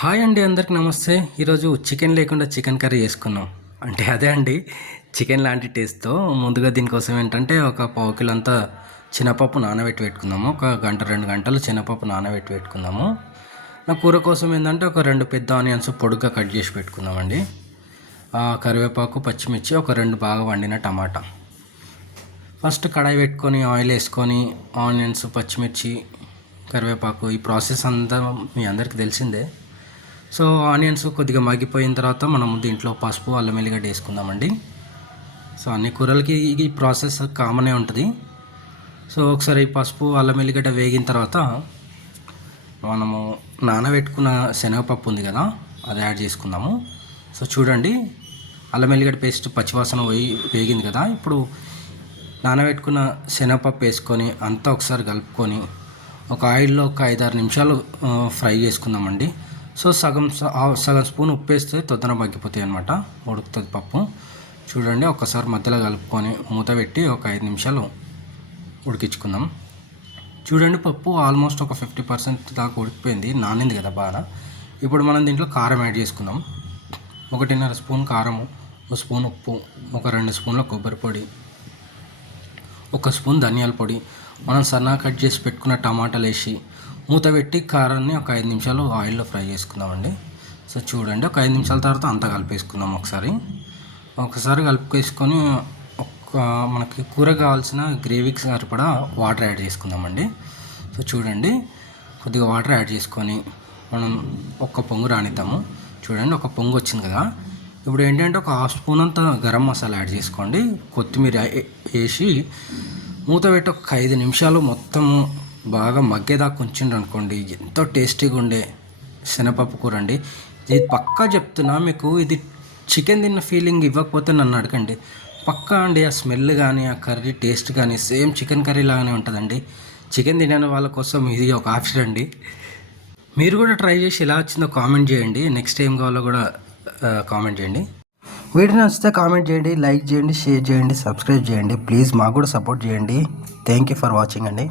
Hi అండి, అందరికి నమస్తే. ఈరోజు చికెన్ లేకుండా చికెన్ కర్రీ చేసుకున్నాం. అంటే అదే అండి, చికెన్ లాంటి టేస్ట్తో. ముందుగా దీనికోసం ఏంటంటే ఒక పావు కిలో అంతా శనగపప్పు నానబెట్టి పెట్టుకుందాము. ఒక గంట 2 గంటలు శనగపప్పు నానబెట్టి పెట్టుకుందాము. నా కూర కోసం ఏంటంటే ఒక 2 పెద్ద ఆనియన్స్ పొడుగ్గా కట్ చేసి పెట్టుకుందామండి. కరివేపాకు, పచ్చిమిర్చి, ఒక 2 బాగా వండిన టమాటా. ఫస్ట్ కడాయి పెట్టుకొని ఆయిల్ వేసుకొని ఆనియన్స్, పచ్చిమిర్చి, కరివేపాకు, ఈ ప్రాసెస్ అంతా మీ అందరికీ తెలిసిందే. సో ఆనియన్స్ కొద్దిగా మగ్గిపోయిన తర్వాత మనం దీంట్లో పసుపు, అల్లం వెల్లిగడ్డ వేసుకుందామండి. సో అన్ని కూరలకి ఈ ప్రాసెస్ కామనే ఉంటుంది. సో ఒకసారి పసుపు, అల్లం వెల్లిగడ్డ వేగిన తర్వాత మనము నానబెట్టుకున్న శనగపప్పు ఉంది కదా, అది యాడ్ చేసుకుందాము. సో చూడండి, అల్లం వెల్లిగడ్డ పేస్ట్ పచ్చివాసన వేగింది కదా. ఇప్పుడు నానబెట్టుకున్న శనగపప్పు వేసుకొని అంతా ఒకసారి కలుపుకొని ఒక ఆయిల్లో ఒక 5-6 నిమిషాలు ఫ్రై చేసుకుందామండి. సో సగం స్పూన్ ఉప్పు వేస్తే తొందరగా మగ్గిపోతాయి అనమాట, ఉడుకుతుంది పప్పు. చూడండి, ఒక్కసారి మధ్యలో కలుపుకొని మూత పెట్టి ఒక 5 నిమిషాలు ఉడికించుకుందాం. చూడండి, పప్పు ఆల్మోస్ట్ ఒక 50% దాకా ఉడికిపోయింది, నానింది కదా బాగా. ఇప్పుడు మనం దీంట్లో కారం యాడ్ చేసుకుందాం. 1.5 స్పూన్ కారము, 1 స్పూన్ ఉప్పు, ఒక 2 స్పూన్ల కొబ్బరి పొడి, 1 స్పూన్ ధనియాల పొడి, మనం సన్నగా కట్ చేసి పెట్టుకున్న టమాటాలు వేసి మూత పెట్టి కారాన్ని ఒక 5 నిమిషాలు ఆయిల్లో ఫ్రై చేసుకుందామండి. సో చూడండి, ఒక 5 నిమిషాల తర్వాత అంతా కలిపేసుకుందాం. ఒకసారి కలిపేసుకొని మనకి కూర కావాల్సిన గ్రేవీకి సరిపడా వాటర్ యాడ్ చేసుకుందామండి. సో చూడండి, కొద్దిగా వాటర్ యాడ్ చేసుకొని మనం ఒక్క పొంగు రానిద్దాము. చూడండి, ఒక పొంగు వచ్చింది కదా. ఇప్పుడు ఏంటంటే ఒక 1/2 స్పూన్ అంతా గరం మసాలా యాడ్ చేసుకోండి. కొత్తిమీర వేసి మూత పెట్టి ఒక 5 నిమిషాలు మొత్తము బాగా మగ్గేదాకా ఉంచిండ్రు అనుకోండి, ఎంతో టేస్టీగా ఉండే శనగపప్పు కూర అండి. ఇది పక్కా చెప్తున్నా మీకు, ఇది చికెన్ తిన్న ఫీలింగ్ ఇవ్వకపోతే నన్ను అడగండి. పక్కా అండి, ఆ స్మెల్ కానీ ఆ కర్రీ టేస్ట్ కానీ సేమ్ చికెన్ కర్రీ లాగానే ఉంటుందండి. చికెన్ తినని వాళ్ళ కోసం ఇది ఒక ఆప్షన్ అండి. మీరు కూడా ట్రై చేసి ఎలా వచ్చిందో కామెంట్ చేయండి. నెక్స్ట్ ఏం కావాలో కూడా కామెంట్ చేయండి. వీడియో నచ్చితే కామెంట్ చేయండి, లైక్ చేయండి, షేర్ చేయండి, సబ్స్క్రైబ్ చేయండి. ప్లీజ్ మాకు కూడా సపోర్ట్ చేయండి. థ్యాంక్ యూ ఫర్ వాచింగ్ అండి.